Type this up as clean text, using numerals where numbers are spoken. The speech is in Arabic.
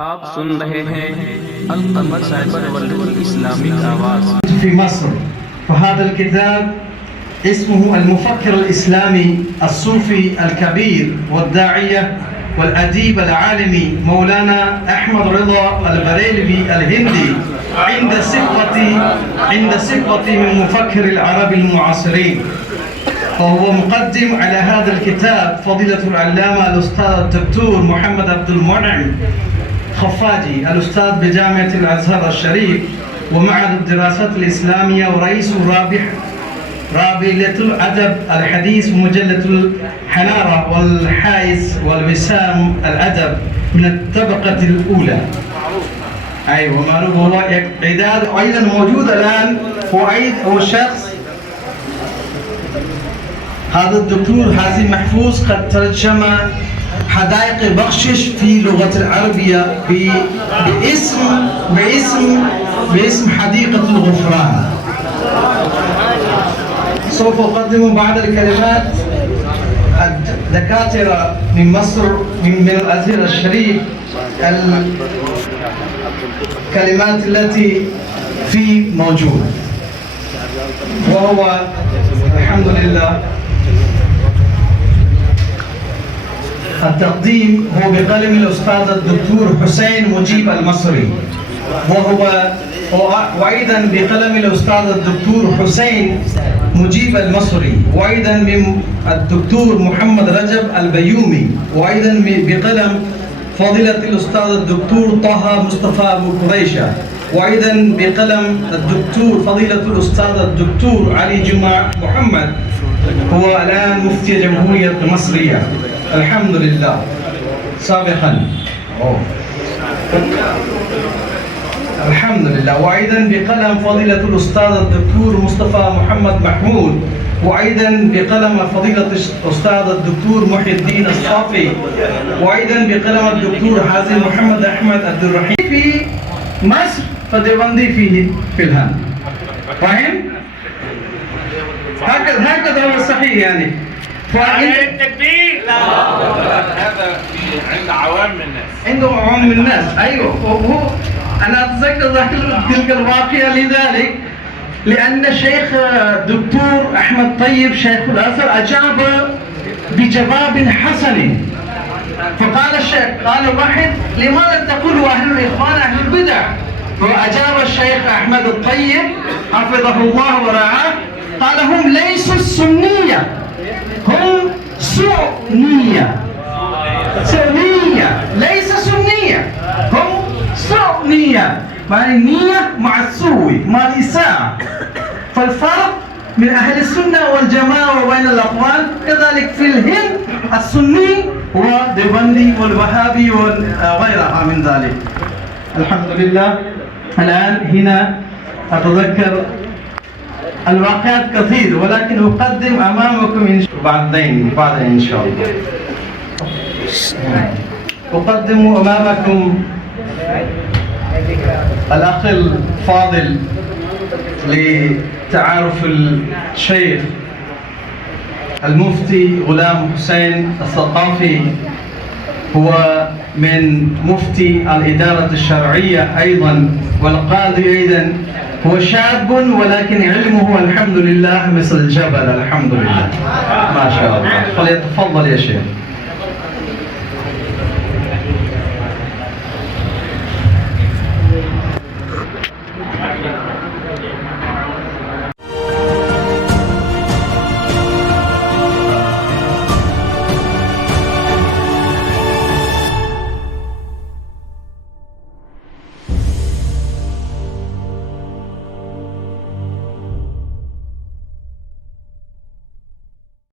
आप सुन रहे हैं अल-कमर साइबर वर्ल्ड की इस्लामिक आवाज़ في مصر. فهذا الكتاب اسمه المفكر الإسلامي الصوفي الكبير والداعية والأديب العالمي مولانا أحمد رضا البريلوي الهندي عند صفة من مفكر العرب المعاصرين. وهو مقدم على هذا الكتاب فضيلة العلامة الأستاذ الدكتور محمد عبد المنعم خفاجي، الأستاذ بجامعة الأزهر الشريف ومعهد الدراسات الإسلامية ورئيس رابطة الأدب الحديث ومجلة الحنارة والحائز والوسام الأدب من الطبقة الأولى. أيوة معروف. هو إعداد أيضا موجود الآن. هو شخص هذا الدكتور حازم محفوظ قد ترجم حدائق بخشش في لغة العربية باسم حديقة الغفران. سوف أقدم بعض الكلمات الدكاترة من مصر من الأزهر الشريف، الكلمات التي في موجود. وهو الحمد لله التقديم هو بقلم الأستاذ الدكتور حسين مجيب المصري، وأيضا بقلم الأستاذ الدكتور حسين مجيب المصري، وأيضا من الدكتور محمد رجب البيومي، وأيضا بقلم فضيلة الأستاذ الدكتور طه مصطفى أبو قريشة، وأيضا بقلم الدكتور فضيلة الأستاذ الدكتور علي جمعة محمد، هو الآن مفتي جمهورية مصرية الحمد لله سابقا. الحمد لله. وأيضا بقلم فضيلة الأستاذ الدكتور مصطفى محمد محمود، وأيضا بقلم فضيلة الأستاذ الدكتور محي الدين الصافي، وأيضا بقلم الدكتور حازم محمد أحمد عبد الرحيم في مصر، فديوبندي في الهند. فاهم؟ هكذا هو الصحيح يعني. التكبير هذا عند عوام الناس. عنده عوام الناس. ايوه. هو انا اتذكر تلك الواقعه لذلك لان الشيخ الدكتور احمد طيب شيخ الازهر اجاب بجواب حسن. فقال الشيخ، قال واحد: لماذا تقول اهل الاخوان اهل البدع؟ فاجاب الشيخ احمد الطيب حفظه الله ورعاه قال: هم ليسوا السنيه، هم سنية ليس سنية، هم سنية، معنى النية مع السوء مع الإساءة. فالفرق من أهل السنة والجماعة وبين الأقوال كذلك في الهند السني والديوبندي والوهابي وغيرها من ذلك. الحمد لله. الآن هنا أتذكر الواقعات كثير، ولكن أقدم أمامكم بعدين إن شاء الله. أقدم أمامكم الأخ الفاضل لتعارف الشيخ المفتي غلام حسين الثقافي، هو من مفتي الإدارة الشرعية أيضا والقاضي أيضا. هو شاب ولكن علمه الحمد لله مثل الجبل الحمد لله ما شاء الله. فليتفضل يا شيخ.